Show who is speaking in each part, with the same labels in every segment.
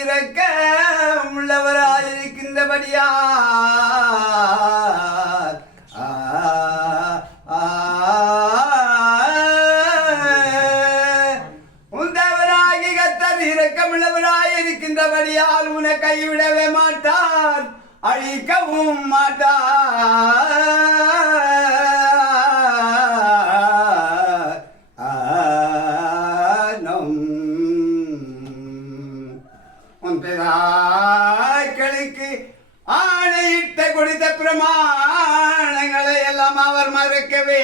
Speaker 1: இறக்க உள்ளவராயிருக்கின்றபடியார் உந்தவராகி கத்தர் இரக்கமுள்ளவராயிருக்கின்றபடியால் உன கைவிடவே மாட்டார் அழிக்கவும் மாட்டார். உன் பிதாக்களுக்கு ஆணையிட்ட குடித்த பிரமாணங்களை எல்லாம் அவர் மறுக்கவே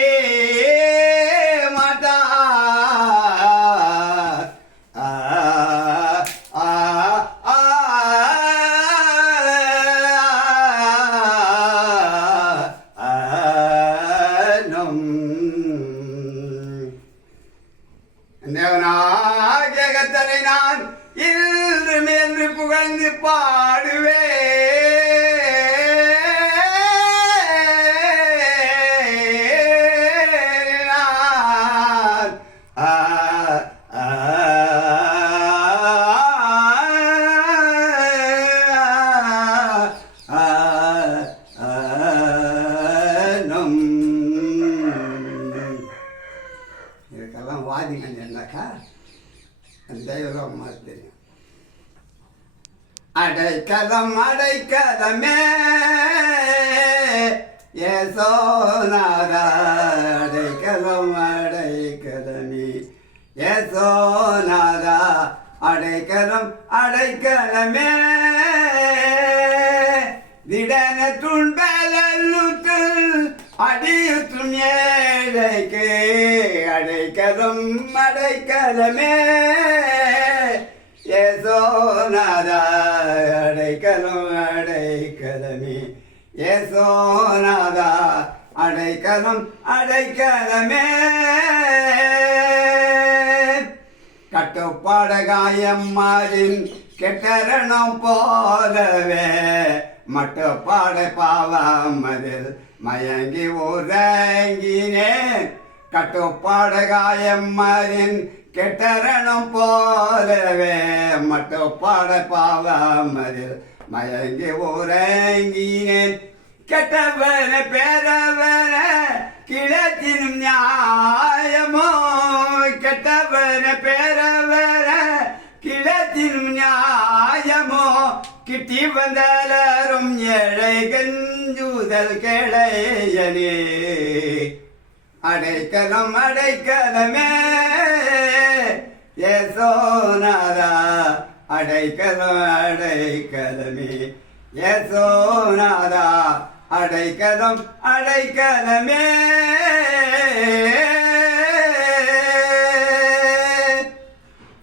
Speaker 1: புகழ்ந்து பாடுவே. இதுக்கெல்லாம் வாதிங்க என்னக்கா? அந்த தெய்வம் மாதிரி தெரியும். அடைக்கலம் அடைக்கலமே ஏசோநாதா அடைக்கலம் அடைக்கலமே ஏசோநாதா அடைக்கலம் அடைக்கலமே. திடன துன்பலூற்று அடியுற்றும் ஏழைக்கு அடைக்கலம் அடைக்கலமே. ஏசோநாதா அடைக்கலம் அடைக்கலமே ஏசோநாதா அடைக்கலம் அடைக்கலமே. கட்டுப்பாடகாயம் மாறின் கெட்டரணம் போலவே மட்டுப்பாட பாவாமதில் மயங்கி உறங்கினேன். கட்டுப்பாடகாயம் மாறின் கெட்டரணம் போலவே மட்டுப்பாட பாவாமதில் மயங்கி உறங்கினேன். கெட்டவன பேரவர கிழத்தினும் நியாயமோ? கெட்டவன பேரவர கிழத்தினும் நியாயமோ? கிட்டி வந்தலரும் ஏழை கஞ்சுதல் கிளையனே. அடைக்கலம் அடைக்கலமே. ஏசோநாதா அடைக்கலம் அடைக்கலமே. ஏசோநாதா அடைக்கலம் அடைக்கலமே.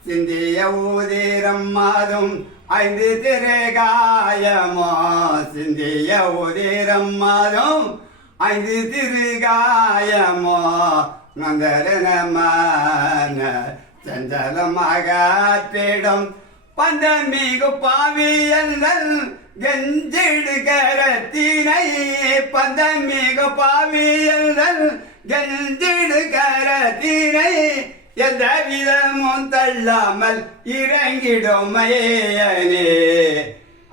Speaker 1: சிந்திய ஊதிரம் மாதும் ஐந்து திரு காயமோ. சிந்திய ஊதிரம் மாதும் ஐந்து திருகாயமோ நந்தரனமான செஞ்சலமாக தேடும் பந்தமிகு பாவியங்கள் கெஞ்சிடு கரத்தினை. பந்தமிகு பாவியங்கள் கெஞ்சிடு கரத்தினை. எந்த விதமும் தள்ளாமல் இறங்கிடுமையனே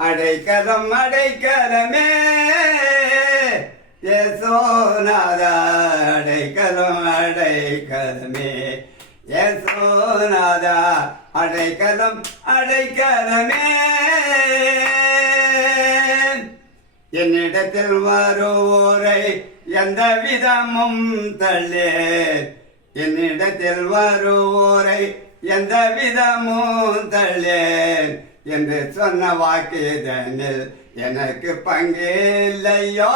Speaker 1: அடைக்கலம் அடைக்கலமே. யசோநாதா அடைக்கலம் அடைக்கலமே யசோநாதா அடைக்கலம் அடைக்கலமே. என்னிடத்தில் வருவோரை எந்த விதமும் தள்ளே. என்னிடத்தில் வருவோரை எந்த விதமும் தள்ளேன் என்று சொன்ன வாக்கியதனில் எனக்கு பங்கு இல்லையோ?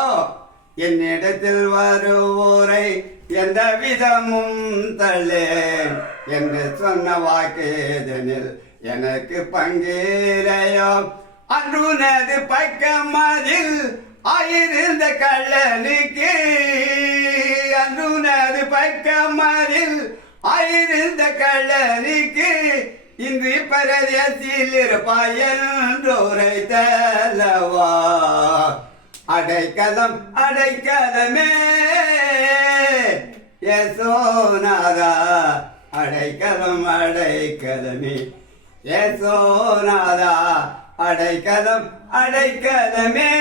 Speaker 1: என்னிடத்தில் வருவோரை எந்த விதமும் தள்ளேன் என்று சொன்ன வாக்கியதனில் எனக்கு பங்கிலையோ? அன்றுனது பக்கமதில் ஆயிருந்த கள்ளனுக்கு. அன்றுனது பக்கமதில் ஆயிருந்த கள்ளனுக்கு. இன்று பரதேசில் இருப்பாய் என்றோரை தலவா அடைக்கலம் அடைக்கலமே. ஏசோநாதா அடைக்கலம் அடைக்கலமே. ஏசோநாதா அடைக்கலம் அடைக்கலமே.